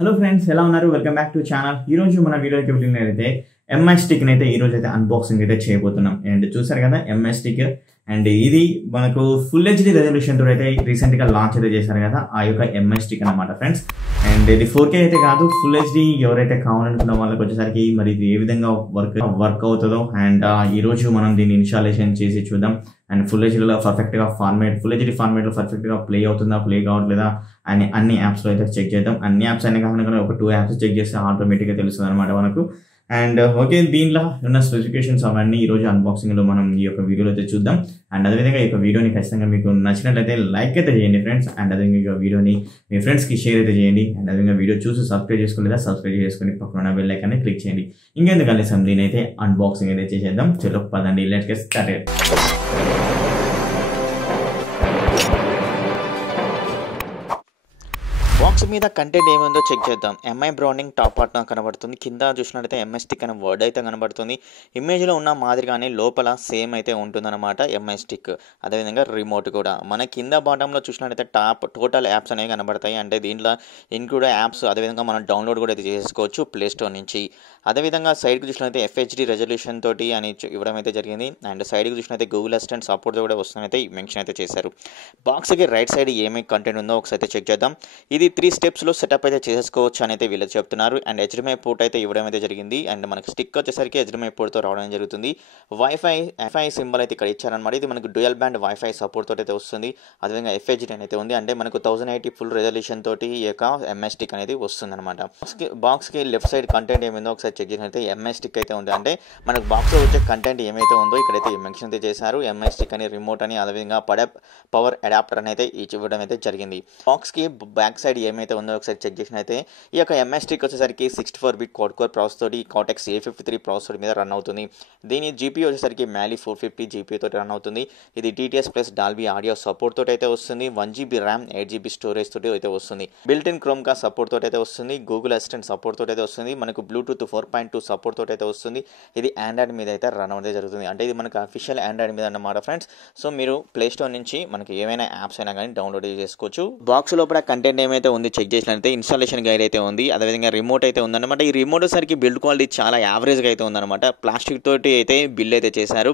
Hello friends, ఎలా ఉన్నారు? Welcome back to channel. ఈ రోజు మన వీడియోకి వెళ్ళినట్లయితే ఎంఐ స్టిక్ అయితే ఈ రోజు అయితే అన్బాక్సింగ్ అయితే చేయబోతున్నాం. అండ్ చూసారు కదా ఎంఐ స్టిక్. అండ్ ఇది మనకు ఫుల్ హెచ్డి రెజల్యూషన్ తో అయితే రీసెంట్ గా లాంచ్ అయితే చేశారు కదా, ఆ యొక్క ఎంఐ స్టిక్ అనమాట ఫ్రెండ్స్. అండ్ ఇది 4K అయితే కాదు, ఫుల్ హెచ్డి ఎవరైతే కావాలనుకున్న వాళ్ళకి వచ్చేసరికి మరి ఇది ఏ విధంగా వర్క్ అవుతుందో అండ్ ఈ రోజు మనం దీన్ని ఇన్స్టాలేషన్ చేసి చూద్దాం. అండ్ ఫుల్ హెచ్డీలో పర్ఫెక్ట్ గా ఫుల్ హెచ్డీ ఫార్మేట్ లో పర్ఫెక్ట్ గా ప్లే అవుతుందా, ప్లే కావట్లేదా అని అన్ని యాప్స్ లో అయితే చెక్ చేద్దాం. అన్ని యాప్స్ అనే కాకుండా ఒక 2 యాప్స్ చెక్ చేస్తే ఆటోమేటిక్ గా తెలుస్తుంది అనమాట మనకు. అండ్ ఓకే, దీంట్లో ఉన్న స్పెసిఫికేషన్స్ అవన్నీ ఈ రోజు అన్బాక్సింగ్ లో మనం ఈ యొక్క వీడియోలో అయితే చూద్దాం. అండ్ అదేవిధంగా ఈ యొక్క వీడియోని ఖచ్చితంగా మీకు నచ్చినట్లయితే లైక్ అయితే చేయండి ఫ్రెండ్స్. అండ్ అదేవిధంగా ఈ వీడియోని మీ ఫ్రెండ్స్ కి షేర్ అయితే చేయండి. అండ్ అదేవిధంగా వీడియో చూసి సబ్స్క్రైబ్ చేసుకోలేదా సబ్స్క్రైబ్ చేసుకుని పక్కన బెల్ ఐకాన్ క్లిక్ చేయండి. ఇంకెందుకు ఆలస్యం, దీని అయితే అన్బాక్సింగ్ అయితే చేసేద్దాం. చలో పదండి, లెట్స్ గెట్ స్టార్టెడ్. బాక్స్ మీద కంటెంట్ ఏముందో చెక్ చేద్దాం. ఎంఐ బ్రాండింగ్ టాప్ పార్ట్న కనబడుతుంది. కింద చూసినట్లయితే ఎంఐ స్టిక్ అనే వర్డ్ అయితే కనబడుతుంది. ఇమేజ్లో ఉన్న మాదిరిగానే లోపల సేమ్ అయితే ఉంటుందన్నమాట ఎంఐ స్టిక్. అదేవిధంగా రిమోట్ కూడా మన కింద బాటంలో చూసినట్లయితే టోటల్ యాప్స్ అనేవి కనబడతాయి. అంటే దీంట్లో ఇంక్లూడ్ యాప్స్, అదేవిధంగా మనం డౌన్లోడ్ కూడా అయితే చేసుకోవచ్చు ప్లే స్టోర్ నుంచి. అదేవిధంగా సైడ్కి చూసినట్లయితే FHD రెజల్యూషన్ తోటి అని ఇవ్వడం అయితే జరిగింది. అండ్ సైడ్కి చూసినట్లయితే గూగుల్ అసిస్టెంట్ సపోర్ట్ కూడా వస్తుందైతే మెన్షన్ అయితే చేశారు. బాక్స్కి రైట్ సైడ్ ఏమేమి కంటెంట్ ఉందో ఒకసారి చెక్ చేద్దాం. ఇది 3 స్టెప్స్లో సెటప్ అయితే చేసుకోవచ్చు అని అయితే వీళ్ళు చెప్తున్నారు. అండ్ HDMI పోర్ట్ అయితే ఇవ్వడం అయితే జరిగింది. అండ్ మనకి స్టిక్ వచ్చేసరికి HDMI పోర్ట్తో రావడం జరుగుతుంది. వైఫై సింబల్ అయితే ఇక్కడ ఇచ్చారనమాట. ఇది మనకు డ్యూయల్ బ్యాండ్ వైఫై సపోర్ట్ తోటి అయితే వస్తుంది. అదేవిధంగా FHD అయితే ఉంది. అంటే మనకు 1080 ఫుల్ రెజల్యూషన్ తోటి ఈ యొక్క ఎంఐ స్టిక్ అనేది వస్తుంది అనమాట. బాక్స్కి లెఫ్ట్ సైడ్ కంటెంట్ ఏమైందో ఒకసారి చెక్ చేసినట్లయితే ఎంఐ స్టిక్ అయితే ఉంది. అంటే మనకు బాక్స్లో వచ్చే కంటెంట్ ఏమైతే ఉందో ఇక్కడైతే మెన్షన్ అయితే చేశారు. ఎంఐ స్టిక్ అని, రిమోట్ అని, అదేవిధంగా పవర్ అడాప్టర్ అని అయితే ఇవ్వడం అయితే జరిగింది. బాక్స్కి బ్యాక్ సైడ్ ఏమైతే ఉందో ఒకసారి చెక్ చేసినైతే ఈ యొక్క ఎంఐ స్టిక్ వచ్చేసరికి 64-bit క్వాడ్ కోర్ ప్రాసెసర్ తోటి Cortex A53 ప్రాసెసర్ మీద రన్ అవుతుంది. దీని GPU వచ్చేసరికి Mali 450 GPU తోటి రన్ అవుతుంది. ఇది DTS plus Dolby audio support తోటి అయితే వస్తుంది. 1GB RAM 8GB స్టోరేజ్ తోటి అయితే వస్తుంది. బిల్ట్ ఇన్ క్రోమ్కాస్ట్ సపోర్ట్ తోటి అయితే వస్తుంది. గూగుల్ అసిస్టెంట్ సపోర్ట్ తోటి అయితే వస్తుంది. మనకు బ్లూటూత్ 4.2 సపోర్ట్ తోటి అయితే వస్తుంది. ఇది ఆండ్రాయిడ్ మీద అయితే రన్ అవుతే జరుగుతుంది. అంటే ఇది మనకు అఫీషియల్ ఆండ్రాయిడ్ మీద అన్నమాట ఫ్రెండ్స్. సో మీరు ప్లే స్టోర్ నుంచి మనకి ఏమైనా యాప్స్ అయినా కానీ డౌన్లోడ్ చేసుకోవచ్చు. బాక్స్ లోపల కంటెంట్ ఏమైతే ఉంది చెక్ చేసినట్లయితే ఇన్స్టాలేషన్ గైడ్ అయితే ఉంది. అదేవిధంగా రిమోట్ అయితే ఉందన్నమాట. ఈ రిమోట్ సరికి బిల్డ్ క్వాలిటీ చాలా యావరేజ్గా అయితే ఉందన్నమాట. ప్లాస్టిక్ తోటి అయితే బిల్డ్ అయితే చేశారు.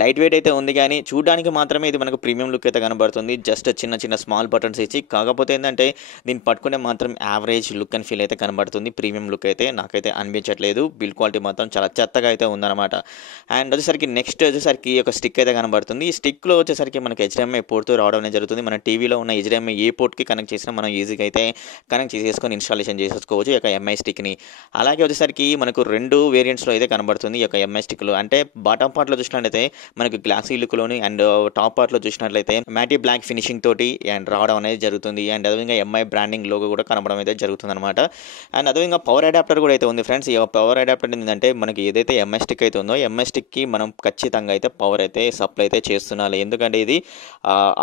లైట్ వెయిట్ అయితే ఉంది, కానీ చూడడానికి మాత్రమే ఇది మనకు ప్రీమియం లుక్ అయితే కనబడుతుంది. జస్ట్ చిన్న స్మాల్ బటన్స్ ఇచ్చి, కాకపోతే ఏంటంటే దీన్ని పట్టుకునే మాత్రం యావరేజ్ లుక్ అండ్ ఫీల్ అయితే కనబడుతుంది. ప్రీమియం లుక్ అయితే నాకైతే అనిపించట్లేదు. బిల్డ్ క్వాలిటీ మాత్రం చాలా చెత్తగా అయితే ఉందన్నమాట. అండ్ వచ్చేసరికి నెక్స్ట్ వచ్చేసరికి ఒక స్టిక్ అయితే కనబడుతుంది. ఈ స్టిక్లో వచ్చేసరికి మనకి HDMI పోర్ట్తో రావడం అనేది జరుగుతుంది. మన టీవీలో ఉన్న HDMI ఏ పోర్ట్కి కనెక్ట్ చేసినా మనం ఈజీగా అయితే కనెక్ట్ చేసుకొని ఇన్స్టాలేషన్ చేసుకోవచ్చు ఈ యొక్క ఎంఐ స్టిక్ని. అలాగే వచ్చేసరికి మనకు 2 వేరియంట్స్లో అయితే కనబడుతుంది ఈ యొక్క ఎంఐ స్టిక్లో. అంటే బాటమ్ పార్ట్లో చూసినట్లయితే మనకు గ్లాసీ లుక్లోని, అండ్ టాప్ పార్ట్లో చూసినట్లయితే మ్యాటీ బ్లాక్ ఫినిషింగ్ తోటి అండ్ రావడం అనేది జరుగుతుంది. అండ్ అదేవిధంగా ఎంఐ బ్రాండింగ్ లోగో కూడా కనబడడం అయితే జరుగుతుంది అనమాట. అండ్ అదేవిధంగా పవర్ అడాప్టర్ కూడా అయితే ఉంది ఫ్రెండ్స్. ఈ పవర్ అడాప్టర్ ఏంటంటే మనకి ఏదైతే ఎంఐ స్టిక్ అయితే ఉందో ఎంఐ స్టిక్కి మనం ఖచ్చితంగా అయితే పవర్ అయితే సప్లై అయితే చేస్తున్నాలి. ఎందుకంటే ఇది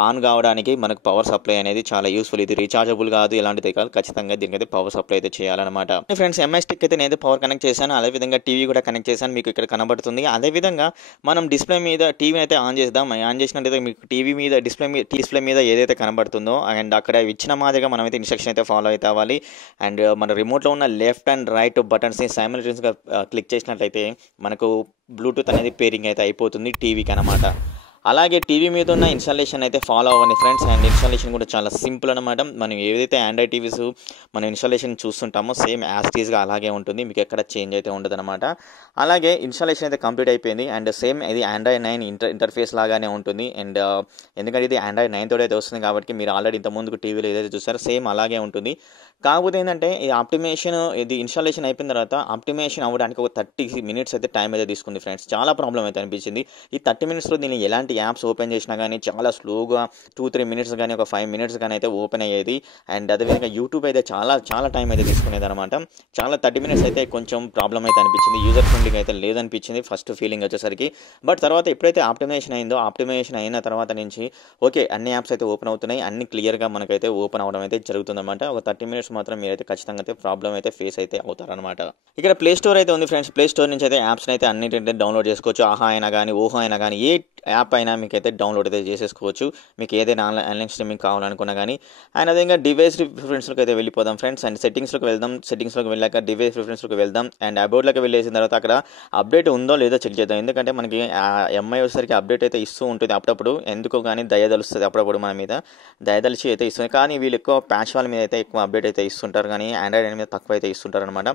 ఆన్ కావడానికి మనకు పవర్ సప్లై అనేది చాలా యూస్ఫుల్. ఇది రీఛార్జబుల్ కాదు, ఎలాంటిది కాదు. ఖచ్చితంగా దీనికైతే పవర్ సప్లై అయితే చేయాలన్నమాట. ఫ్రెండ్స్, ఎంఐ స్టిక్ అయితే నేను పవర్ కనెక్ట్ చేశాను. అదేవిధంగా టీవీ కూడా కనెక్ట్ చేశాను, మీకు ఇక్కడ కనబడుతుంది. అదేవిధంగా మనం డిస్ప్లే మీద టీవీ అయితే ఆన్ చేద్దాం. ఆన్ చేసినట్టయితే మీకు టీవీ మీద డిస్ప్లే మీద ఏదైతే కనబడుతుందో అండ్ అక్కడ ఇచ్చిన మాదిరిగా మనమైతే ఇన్స్ట్రక్షన్ అయితే ఫాలో అయితే అవ్వాలి. అండ్ మన రిమోట్లో ఉన్న లెఫ్ట్ అండ్ రైట్ బటన్స్ని సైమల్టేనియస్గా క్లిక్ చేసినట్లయితే మనకు బ్లూటూత్ అనేది పేరింగ్ అయితే అయిపోతుంది టీవీకి అనమాట. అలాగే టీవీ మీద ఉన్న ఇన్స్టాలేషన్ అయితే ఫాలో అవ్వండి ఫ్రెండ్స్. అండ్ ఇన్స్టాలేషన్ కూడా చాలా సింపుల్ అనమాట. మనం ఏదైతే ఆండ్రాయిడ్ టీవీస్ మనం ఇన్స్టాలేషన్ చూస్తుంటామో సేమ్ యాస్టీస్గా అలాగే ఉంటుంది, మీకు ఎక్కడ చేంజ్ అయితే ఉండదు అనమాట. అలాగే ఇన్స్టాలేషన్ అయితే కంప్లీట్ అయిపోయింది. అండ్ సేమ్ ఇది ఆండ్రాయిడ్ 9 ఇంటర్ఫేస్ లాగానే ఉంటుంది. అండ్ ఎందుకంటే ఇది ఆండ్రాయిడ్ 9 తోటి అయితే వస్తుంది కాబట్టి మీరు ఆల్రెడీ ఇంతకుముందుకు టీవీలో ఏదైతే చూస్తారో సేమ్ అలాగే ఉంటుంది. కాకపోతే ఏంటంటే ఈ ఇది ఇన్స్టాలేషన్ అయిపోయిన తర్వాత ఆప్టిమేషన్ అవ్వడానికి ఒక 30 minutes అయితే టైం అయితే తీసుకుంది ఫ్రెండ్స్. చాలా ప్రాబ్లం అయితే అనిపించింది. ఈ 30 minutesలో దీన్ని ఎలాంటి యాప్స్ ఓపెన్ చేసినా కానీ చాలా స్లోగా 2-3 minutes కానీ ఒక 5 minutes కానీ అయితే ఓపెన్ అయ్యేది. అండ్ అదేవిధంగా యూట్యూబ్ అయితే చాలా టైం అయితే తీసుకునేది అనమాట. 30 minutes అయితే కొంచెం ప్రాబ్లం అయితే అనిపించింది. యూజర్ ఫ్రెండ్లీగా అయితే లేదనిపించింది ఫస్ట్ ఫీలింగ్ వచ్చేసరికి. బట్ తర్వాత ఎప్పుడైతే ఆప్టిమేషన్ అయిన తర్వాత నుంచి ఓకే అన్ని యాప్స్ అయితే ఓపెన్ అవుతున్నాయి, అన్ని క్లియర్గా మనకైతే ఓపెన్ అవ్వడం అయితే జరుగుతుందన్నమాట. ఒక 30 minutes మాత్రం మీరైతే ఖచ్చితంగా అయితే ప్రాబ్లం అయితే ఫేస్ అయితే అవుతారనమాట. ఇక్కడ ప్లే స్టోర్ అయితే ఉంది ఫ్రెండ్స్. ప్లే స్టోర్ నుంచి అయితే యాప్స్ అయితే అన్నింటి డౌన్లోడ్ చేసుకోవచ్చు. ఆహా అయినా కానీ, ఓహో అయినా కానీ, ఏ యాప్ పైన మీకైతే డౌన్లోడ్ అయితే చేసేసుకోవచ్చు, మీకు ఏదైనా ఆన్లైన్ స్ట్రీమింగ్ కావాలనుకున్నా కానీ. అండ్ అదేవిధంగా డివైస్ ప్రిఫరెన్స్లోకి అయితే వెళ్ళిపోదాం ఫ్రెండ్స్. అండ్ సెట్టింగ్స్లోకి వెళ్దాం. సెట్టింగ్స్లోకి వెళ్ళాక డివైస్ ప్రిఫరెన్స్లోకి వెళ్దాం. అండ్ అబౌట్లోకి వెళ్ళేసిన తర్వాత అక్కడ అప్డేట్ ఉందో లేదో చెక్ చేద్దాం. ఎందుకంటే మనకి ఎంఐ వచ్చేసరికి అప్డేట్ అయితే ఇస్తూ ఉంటుంది అప్పుడప్పుడు, ఎందుకో కానీ దయదలుస్తుంది అప్పుడప్పుడు మన మీద, దయదలిచి అయితే ఇస్తుంది. కానీ వీళ్ళు ఎక్కువ ప్యాచ్ వాళ్ళ మీద అయితే ఎక్కువ అప్డేట్ అయితే ఇస్తుంటారు, కానీ ఆండ్రాయిడ్ 9 మీద తక్కువ అయితే ఇస్తుంటారు అనమాట.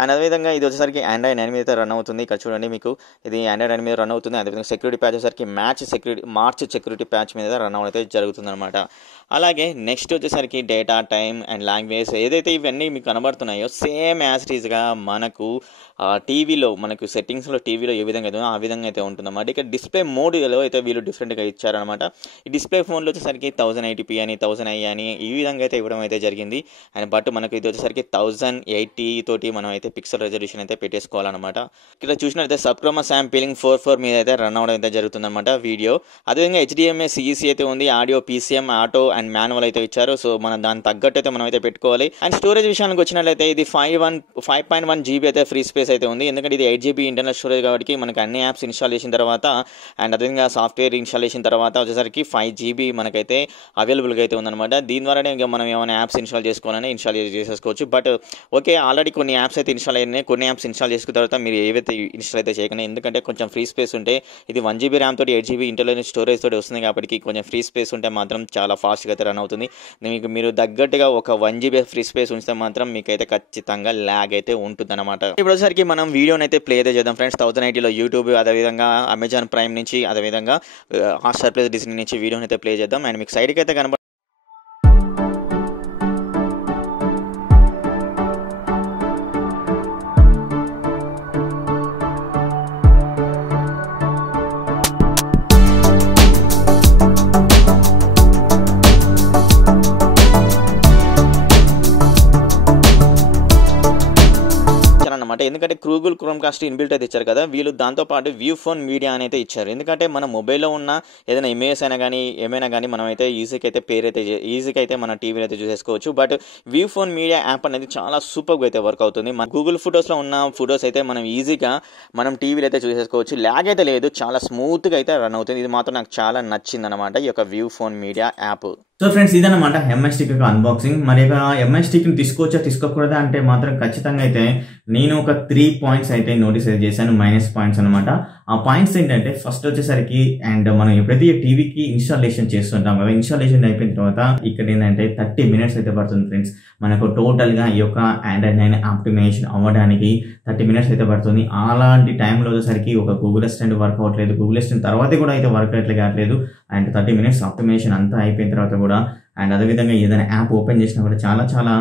అండ్ అదేవిధంగా ఇది వచ్చేసరికి ఆండ్రాయిడ్ 9 మీద అయితే రన్ అవుతుంది. ఇక్కడ చూడండి, మీకు ఇది ఆండ్రాయిడ్ 9 మీద రన్ అవుతుంది. అదేవిధంగా సెక్యూరిటీ ప్యాచ్ వచ్చేసరికి మార్చ్ సెక్యూరిటీ ప్యాచ్ మీద రన్ అయితే జరుగుతుంది అనమాట. అలాగే నెక్స్ట్ వచ్చేసరికి డేటా, టైం అండ్ లాంగ్వేజ్ ఏదైతే ఇవన్నీ మీకు కనబడుతున్నాయో సేమ్ యాజ్ ఇట్ ఈస్గా మనకు టీవీలో, మనకు సెట్టింగ్స్లో టీవీలో ఏ విధంగా అయితే ఆ విధంగా అయితే ఉంటుందన్నమాట. ఇక్కడ డిస్ప్లే మోడ్లో అయితే వీళ్ళు డిఫరెంట్గా ఇచ్చారనమాట. ఈ డిస్ప్లే ఫోన్లో వచ్చేసరికి 1080p అని 1000i అని ఈ విధంగా అయితే ఇవ్వడం అయితే జరిగింది. అండ్ బట్ మనకు ఇది వచ్చేసరికి 1080 తోటి మనం అయితే పిక్సెల్ రెజల్యూషన్ అయితే పెట్టేసుకోవాలన్నమాట. ఇక్కడ చూసినట్లయితే సబ్క్రోమా శాంపిలింగ్ 4.4 మీద అయితే రన్ అవడం అయితే జరుగుతుందన్నమాట వీడియో. అదేవిధంగా HDMI CEC అయితే ఉంది, audio PCM auto and manual అయితే ఇచ్చారు. సో మనం దాని తగ్గట్టు అయితే మనం అయితే పెట్టుకోవాలి. అండ్ స్టోరేజ్ విషయానికి వచ్చినట్లయితే ఇది 5.1 GB అయితే ఫ్రీ స్పేస్ అయితే ఉంది. ఎందుకంటే ఇది 8 GB ఇంటర్నల్ స్టోరేజ్ కాబట్టి మనకి అన్ని యాప్స్ ఇన్స్టాల్ చేసిన తర్వాత అండ్ అదేవిధంగా సాఫ్ట్వేర్ ఇన్స్టాల్ చేసిన తర్వాత వచ్చేసరికి 5 GB మనకైతే అవైలబుల్గా అయితే ఉందన్నమాట. దీని ద్వారానే ఇంకా మనం ఏమైనా యాప్స్ ఇన్స్టాల్ చేసుకోవాలని ఇన్స్టాల్ చేసేసుకోవచ్చు. బట్ ఓకే, ఆల్రెడీ కొన్ని యాప్స్ అయితే ఇన్స్టాల్ అయినాయి. కొన్ని యాప్స్ ఇన్స్టాల్ చేసుకున్న తర్వాత మీరు ఏవైతే ఇన్స్టాల్ అయితే చేయకండి, ఎందుకంటే కొంచెం ఫ్రీ స్పేస్ ఉంటే ఇది 1 GB ర్యామ్ తోటి 8 GB ఇంటర్నల్ స్టోరేజ్ తోటి వస్తుంది కాబట్టి కొంచెం ఫ్రీ స్పేస్ ఉంటే మాత్రం చాలా ఫాస్ట్గా అయితే రన్ అవుతుంది. మీరు తగ్గట్టుగా ఒక 1 GB ఫ్రీ స్పేస్ ఉంచితే మాత్రం మీకైతే ఖచ్చితంగా ల్యాగ్ అయితే ఉంటుంది అనమాట. ఇప్పుడు వచ్చేసరికి మనం వీడియోని అయితే ప్లే అయితే చేద్దాం ఫ్రెండ్స్. 1080లో యూట్యూబ్, అదేవిధంగా అమెజాన్ ప్రైమ్ నుంచి, అదేవిధంగా హాట్‌స్టార్ ప్లస్ డిస్నీ నుంచి వీడియోని అయితే ప్లే చేద్దాం. అండ్ మీకు సైడ్కి అయితే కనబడుతుంది అనమాట. ఎందుకంటే గూగుల్ క్రోమ్కాస్ట్ ఇన్బిల్ట్ అయితే ఇచ్చారు కదా వీళ్ళు, దాంతోపాటు వ్యూ ఫోన్ మీడియా అని అయితే ఇచ్చారు. ఎందుకంటే మన మొబైల్లో ఉన్న ఏదైనా ఇమేజెస్ అయినా కానీ ఏమైనా కానీ మనం అయితే ఈజీగా అయితే మన టీవీలో అయితే చూసేసుకోవచ్చు. But view phone media app అనేది చాలా సూపర్గా అయితే వర్క్ అవుతుంది. మన గూగుల్ ఫొటోస్లో ఉన్న ఫొటోస్ అయితే మనం ఈజీగా మనం టీవీలో అయితే చూసేసుకోవచ్చు. ల్యాగ్ అయితే లేదు, చాలా స్మూత్గా అయితే రన్ అవుతుంది. ఇది మాత్రం నాకు చాలా నచ్చింది అనమాట, ఈ యొక్క view phone media app. So friends, ఇదన్నమాట ఎంఐ స్టిక్ యొక్క అన్బాక్సింగ్. మరి ఇక ఎంఐ స్టిక్ని తీసుకోవచ్చా తీసుకోకూడదా అంటే మాత్రం ఖచ్చితంగా అయితే నేను ఒక 3 పాయింట్స్ అయితే నోటీస్ అయితే చేశాను, మైనస్ పాయింట్స్ అనమాట. ఆ పాయింట్స్ ఏంటంటే ఫస్ట్ వచ్చేసరికి అండ్ మనం ఎప్పుడైతే టీవీకి ఇన్స్టాలేషన్ చేస్తుంటాం కదా, ఇన్స్టాలేషన్ అయిపోయిన తర్వాత ఇక్కడ ఏంటంటే 30 minutes అయితే పడుతుంది ఫ్రెండ్స్. మనకు టోటల్గా ఈ యొక్క ఆండ్రాయిడ్ 9 ఆప్టిమైజేషన్ అవ్వడానికి 30 minutes అయితే పడుతుంది. అలాంటి టైంలో వచ్చేసరికి ఒక గూగుల్ అసిస్టెంట్ వర్క్ అవ్వట్లేదు, గూగుల్ అసిస్టెంట్ తర్వాత కూడా అయితే వర్క్ కావట్లేదు. అండ్ 30 minutes ఆప్టిమైజేషన్ అంతా అయిపోయిన తర్వాత కూడా అండ్ అదేవిధంగా ఏదైనా యాప్ ఓపెన్ చేసినా కూడా చాలా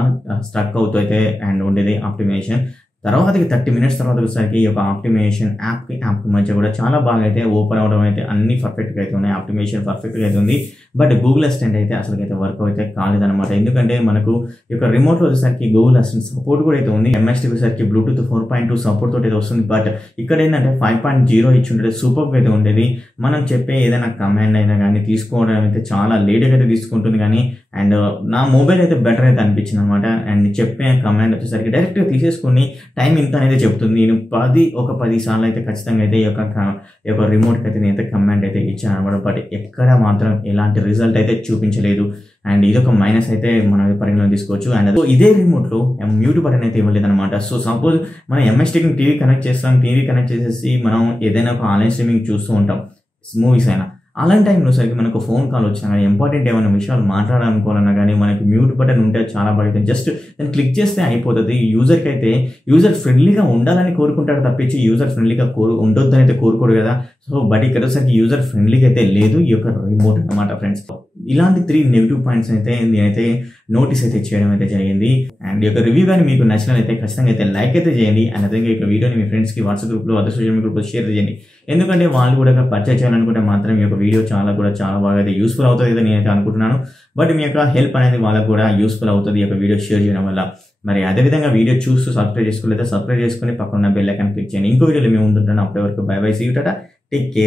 స్ట్రక్ అవుతూ అయితే అండ్ ఉండేది ఆప్టిమైజేషన్. తర్వాతకి 30 minutes తర్వాత వచ్చేసరికి ఈ యొక్క ఆప్టిమైజేషన్ యాప్కి మధ్య కూడా చాలా బాగా అయితే ఓపెన్ అవడం అయితే అన్ని పర్ఫెక్ట్గా అయితే ఉన్నాయి, ఆప్టిమైజేషన్ పర్ఫెక్ట్గా అయితే ఉంది. బట్ గూగుల్ అసిస్టెంట్ అయితే అసలు అయితే వర్క్ అయితే కాలేదన్నమాట. ఎందుకంటే మనకు ఈ యొక్క రిమోట్లో వచ్చేసరికి గూగుల్ అసిస్టెంట్ సపోర్ట్ కూడా అయితే ఉంది. ఎంఎస్టీ వచ్చేసరికి బ్లూటూత్ 4.2 సపోర్ట్ తోటి అయితే వస్తుంది. బట్ ఇక్కడ ఏంటంటే 5.0 ఇచ్చి ఉంటే సూపర్గా అయితే ఉండేది. మనం చెప్పే ఏదైనా కమాండ్ అయినా కానీ తీసుకోవడం అయితే చాలా లేట్గా అయితే తీసుకుంటుంది. కానీ అండ్ నా మొబైల్ అయితే బెటర్ అయితే అనిపించింది అనమాట. అండ్ చెప్పే కమాండ్ వచ్చేసరికి డైరెక్ట్గా తీసేసుకుని టైం ఇంత అనేది చెప్తుంది. నేను 10 సార్లు అయితే ఖచ్చితంగా అయితే ఈ యొక్క రిమోట్కి అయితే నేనైతే కమాండ్ అయితే ఇచ్చాను అనమాట. బట్ ఎక్కడ మాత్రం ఎలాంటి రిజల్ట్ అయితే చూపించలేదు. అండ్ ఇదొక మైనస్ అయితే మనం పరిగణలో తీసుకోవచ్చు. అండ్ ఇదే రిమోట్లో మ్యూట్ బటన్ అయితే ఇవ్వలేదు అనమాట. సో సపోజ్ మనం ఎంఎస్టీకి టీవీ కనెక్ట్ చేస్తాం, టీవీ కనెక్ట్ చేసేసి మనం ఏదైనా ఒక ఆన్లైన్ స్ట్రీమింగ్ చూస్తూ ఉంటాం, మూవీస్ అయినా. అలాంటి టైంలో సరికి మనకు ఫోన్ కాల్ వచ్చినా కానీ ఇంపార్టెంట్ ఏమైనా విషయాలు మాట్లాడాలనుకోవాలన్నా కానీ మనకి మ్యూట్ బటన్ ఉంటే చాలా బాగా జస్ట్ దాన్ని క్లిక్ చేస్తే అయిపోతుంది. యూజర్కి అయితే యూజర్ ఫ్రెండ్లీగా ఉండాలని కోరుకుంటాడు తప్పించి యూజర్ ఫ్రెండ్లీగా ఉండొద్దని అయితే కోరుకోడు కదా. సో బట్ ఇక్కడ వచ్చేసరికి యూజర్ ఫ్రెండ్లీగా అయితే లేదు ఈ యొక్క రిమోట్ అనమాట ఫ్రెండ్స్. ఇలాంటి 3 నెగిటివ్ పాయింట్స్ అయితే నేనైతే నోటీస్ అయితే చేయడం అయితే జరిగింది. అండ్ ఈ యొక్క రివ్యూ కానీ మీకు నచ్చినట్లయితే ఖచ్చితంగా అయితే లైక్ అయితే చేయండి. అండ్ అదే ఈ యొక్క వీడియోని మీ ఫ్రెండ్స్కి వాట్సాప్ గ్రూప్లో అదర్ సోషల్ మీడియా గ్రూప్లో షేర్ చేయండి. ఎందుకంటే వాళ్ళు కూడా పర్చేజ్ చేయాలనుకుంటే మాత్రం ఈ యొక్క వీడియో చాలా బాగా అయితే యూస్ఫుల్ అవుతుంది కదా నేనైతే అనుకుంటున్నాను. బట్ మీ యొక్క హెల్ప్ అనేది వాళ్ళకు కూడా యూస్ఫుల్ అవుతుంది ఈ యొక్క వీడియో షేర్ చేయడం వల్ల. మరి అదేవిధంగా వీడియో చూస్తూ సబ్స్క్రైబ్ చేసుకోలేదా సబ్స్క్రైబ్ చేసుకుని పక్కన బెల్ ఐకాన్ క్లిక్ చేయండి. ఇంకో వీడియోలో మేము ఉంటుంటాను. అప్పటి వరకు bye bye, see you, tata, take care.